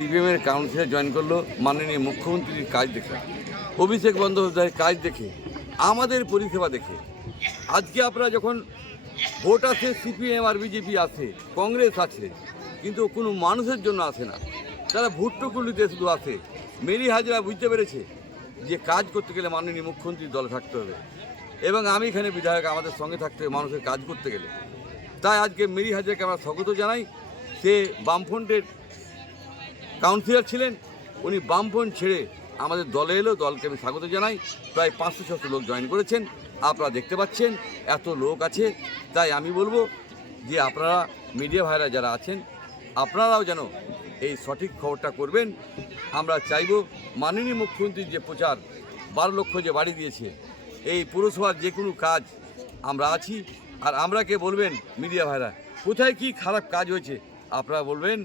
সিপিএমের কাউন্সিলে জয়েন করল মাননীয় মুখ্যমন্ত্রীর কাজ দেখে। অভিষেক বন্দ্যোপাধ্যায়ের কাজ দেখে, আমাদের পরিষেবা দেখে। আজকে আপনারা যখন ভোট আছে সিপিএম আর বিজেপি আছে কংগ্রেস আছে, কিন্তু কোনো মানুষের জন্য আসে না। তারা ভুট্টোকুলিতে শুধু আসে। মেরি হাজরা বুঝতে পেরেছে যে কাজ করতে গেলে মাননীয় মুখ্যমন্ত্রীর দলে থাকতে হবে। এবং আমি এখানে বিধায়ক, আমাদের সঙ্গে থাকতে হবে মানুষের কাজ করতে গেলে। তাই আজকে মেরি হাজরাকে আমরা স্বাগত জানাই। সে বামফ্রন্টের কাউন্সিলর ছিলেন, উনি বামফ্রন্ট ছেড়ে আমাদের দলে এলো, দলকে আমি স্বাগত জানাই। প্রায় পাঁচশো ছশো লোক জয়েন করেছেন। আপনারা দেখতে পাচ্ছেন, এত লোক আছে। তাই আমি বলব যে আপনারা, মিডিয়া ভাইরা যারা আছেন, আপনারাও যেন এই সঠিক খবরটা করবেন। আমরা চাইব মাননীয় মুখ্যমন্ত্রীর যে প্রচার, বারো লক্ষ যে বাড়ি দিয়েছে, এই পুরসভার যে কোনো কাজ আমরা আছি। আর আমরাকে বলবেন, মিডিয়া ভাইরা, কোথায় কি খারাপ কাজ হয়েছে, আপনারা বলবেন।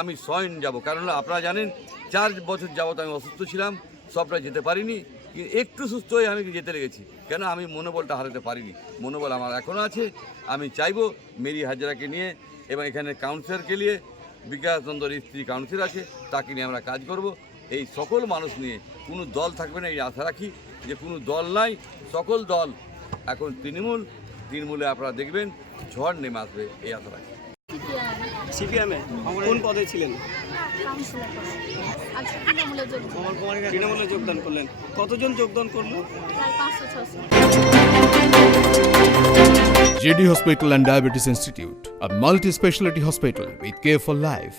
আমি স্বয়ং যাব। কারণ আপনারা জানেন, চার বছর যাবত আমি অসুস্থ ছিলাম সবটা যেতে পারিনি। একটু সুস্থ হয়ে আমি যেতে লেগেছি। কেন? আমি মনোবলটা হারাতে পারিনি। মনোবল আমার এখনও আছে। আমি চাইব মেরি হাজরাকে নিয়ে এবং এখানে কাউন্সিলরকে নিয়ে বিকাশ চন্দ্র স্ত্রী কাউন্সিলর আছে, তাকে নিয়ে আমরা কাজ করব। এই সকল মানুষ নিয়ে কোনো দল থাকবে না, এই আশা রাখি যে কোনো দল নাই। সকল দল, এখন তৃণমূল, তৃণমূলে আপনারা দেখবেন ঝড় নেমে আসবে, এই আশা রাখি। সিপিএমে কোন পদে ছিলেন তৃণমূলে যোগদান করলেন কতজন যোগদান করল JD Hospital and Diabetes Institute, a multi specialty hospital with care for life.